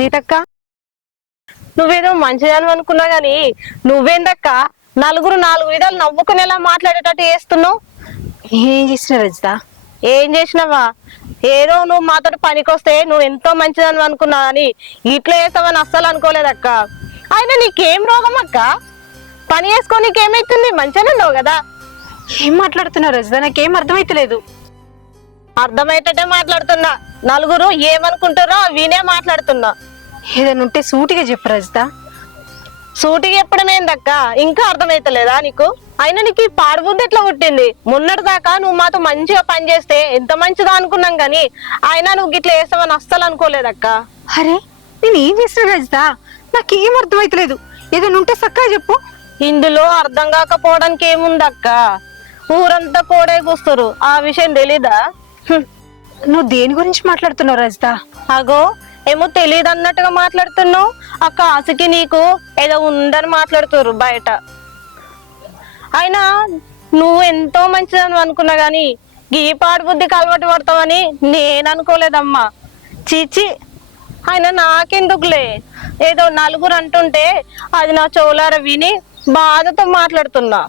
సీతక్క? నువ్వేదో మంచిదని అనుకున్నా గాని నువ్వేందక్క? నలుగురు నాలుగు విధాలు నవ్వుకునేలా మాట్లాడేటట్టు చేస్తున్నావు? ఏం చేసిన రజిత? ఏం చేసినావా? ఏదో నువ్వు మాతో పనికొస్తే నువ్వు ఎంతో మంచిదని అనుకున్నా అని ఇట్లా చేస్తావని అస్సలు అనుకోలేదక్క. అయినా నీకేం రోగం అక్క? పని చేసుకొని నీకేమైతుంది? మంచిగానే ఉన్నావు కదా? ఏం మాట్లాడుతున్నావు రజిత? నాకేం అర్థమైతలేదు. అర్థమయ్యేటట్టే మాట్లాడుతున్నా. నలుగురు ఏమనుకుంటారో వినే మాట్లాడుతున్నా. ఏదైనా ఉంటే సూటిగా చెప్పు రజిత. సూటికి ఎప్పడం ఏందక్క? ఇంకా అర్థమైతలేదా నీకు? అయినా నీకు ఈ పాడుబుద్ధి ఎట్లా పుట్టింది? మొన్నటి దాకా నువ్వు మాతో మంచిగా పని చేస్తే ఎంత మంచిదా అనుకున్నాం గాని అయినా నువ్వు గిట్ల వేస్తావని అస్సలు అనుకోలేదక్క. అరే నేను ఏం చేసిన రజిత? నాకేం అర్థమైతలేదు. ఏదైనా ఉంటే చక్కగా చెప్పు. ఇందులో అర్థం కాకపోవడానికి ఏముందక్క? ఊరంతా కోడే కూస్తారు ఆ విషయం తెలీదా. నువ్వు దేని గురించి మాట్లాడుతున్నావు రజిత? అగో ఏమో తెలియదు అన్నట్టుగా మాట్లాడుతున్నావు? ఆ కాసుకి నీకు ఏదో ఉందని మాట్లాడుతున్నారు బయట. అయినా నువ్వు ఎంతో మంచిదని అనుకున్నా గాని గీ పాడు బుద్ధికి అలవాటు పడతావని నేను అనుకోలేదమ్మా. చీచి ఆయన నాకెందుకులే? ఏదో నలుగురు అంటుంటే అది నా చోలార విని బాధతో మాట్లాడుతున్నా.